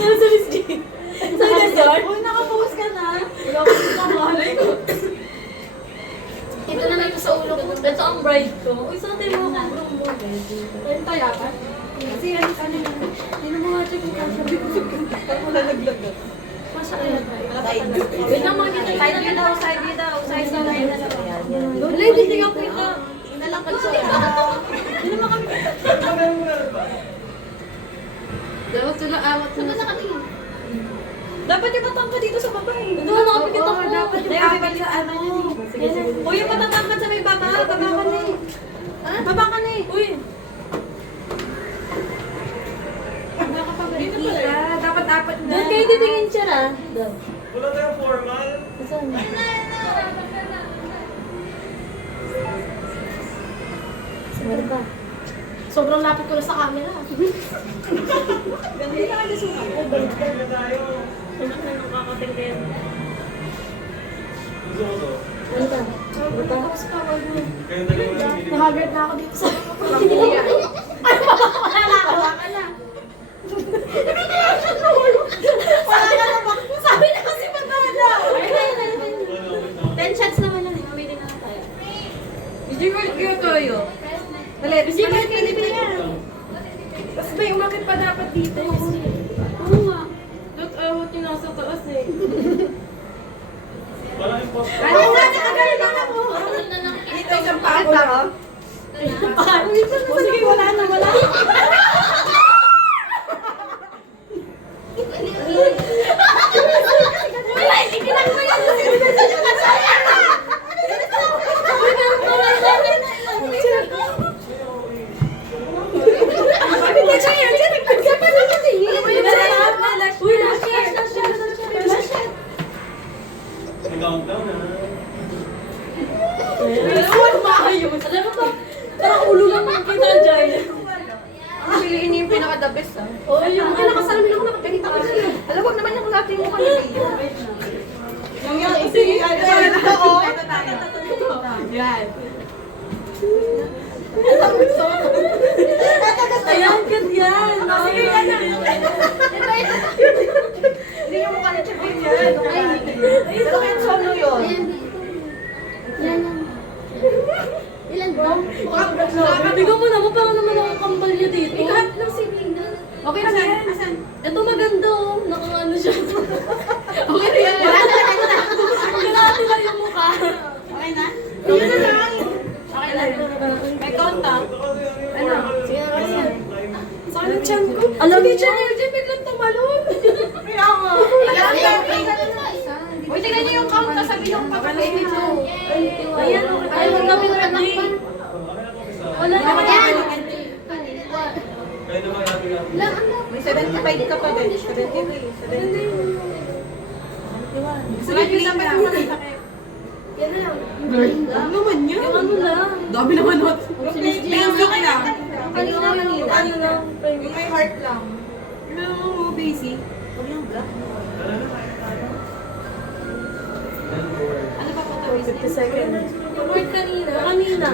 Saan sa Miss G? Saan na Zar? Uy, nakapost ka na. Wala ko nakamalay ko. Ito na lang ito sa ulo ko. Ito ang bride ko. Uy, saan tayo mga kulong mo? Ayun tayo ka? Kasi ano ka na. Hindi na mga check yung kasha. Parang wala naglagat. Masya kaya tayo. Wait lang mga kita. Side view daw, side view daw. Side view daw. Wala, hindi siya kita. Inalang ka sa hindi naman kami kita. Dapat sila awat Saan na kami? Dapat yung matangkad dito sa baba eh. Ito, nakapikit ako. Dapat yung matangkad sa ano. Sige, sige. Uy, yung matatangkad sa may baba. Baba ka na eh. Baba ka na eh. Uy, Baba ka pa ba? Dito pala. Dapat apat na. doon kayo titingin siya na. Doon. Wala tayong formal. Saan? Meron pa. Sobrang lapit ko na sa camera. Ganda ka na suka. Kaya tayo. Anong kakatingin? Gusto ko to. Ano ba? Ano ba? Kayo dalawa lang hindi. Nahagard na ako dito sa Pamilya. Wala na ako. Wala ka na. Wala ka na ba? Sabi na kasi magkala. Wala, wait lang. 10 shots naman lang. Umili na lang tayo. Hindi ko yung toyo. Dali, Hindi ba yung pinipili yan? Tapos ba yung umakit pa dapat dito? Oo nga. Dot awat yung nasa taas eh. Wala yung post. Ano na? Nakagalan ako. Dito isang paa ko lang. Sige, wala na, wala. Wala, hindi kinagawa yan. Uy, meron pa lang namin. Sabi ko siya yan, siya nagpagsapan na kasi. Uy, last year. May countdown na. Alam mo, maayos. Alam mo ba, parang ulo lang ang kita dyan. Ang piliin niyo yung pinaka-the best ah. Oo, yung nakasalamin ako, nakapagkita ko siya. Alam mo naman yung natin mo kanina. Yung Sige, ito ko. Ito tayo. Yan. Ayan, kat yan. Sige, yan. Hindi yung mukha na check yan. Pero kaya solo yun. Ilan ba? Bigo mo naman, parang naman ako kambal niya dito. Ikahat ng sibling na. Okay na yan. Asan? Ito maganda oh. Nakaano siya. Okay na yan. Wala na, wala na. Kalahati lang yung mukha. Okay na? Yun na lang. Okay na. May count ah. Ano? Sige na kasi. Saan ang tiyan ko? Alam niyo, LJ, biglang tumalon. Kaya nga. Uy, tingnan niyo yung count na sabi yung pagkababy ko. Ayan, ay, wag kami ready. Wala na yan. Kayo naman natin lang. May 75 ka pa din. 73. 71. Gusto niyo yung dapat yung malaki. Yan na lang. Ano naman yun? Yung ano lang. Dami naman not. Si Miss G Yung naman. okay lang. Kanina, ano lang. Yung may heart lang. Yung busy. Huwag yung black. Ano pa po ito? 50 seconds. Word kanina. Kanina.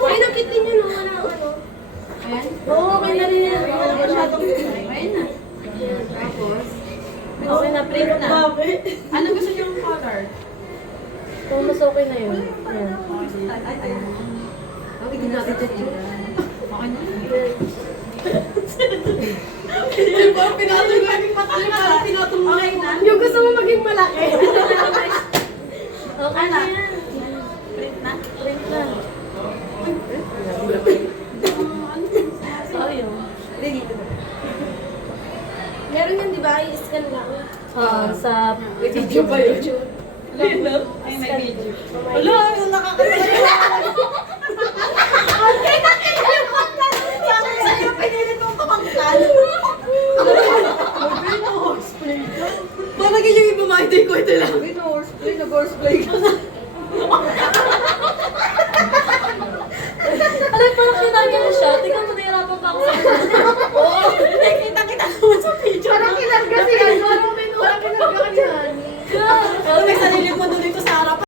Ay, nakita niyo nung ano. Ayan. Oo, okay na rin yan. Wala masyadong. Ayan na. Tapos, Okay na, print na. ano gusto niyo yung color? Kung mas okay na yun. Ayan. Okay, hindi natin dyan yun. Okay na. Parang pinatong maging matali. Parang pinatong Okay na. yung gusto mo maging malaki. Okay na yan. Print na? Print na. Ayun. Hindi, dito ba? Meron yan, di ba? I-scan lang. Sa May video pa yun. Hello? Ay, may video. Hello? Nakakasalamat. Okay na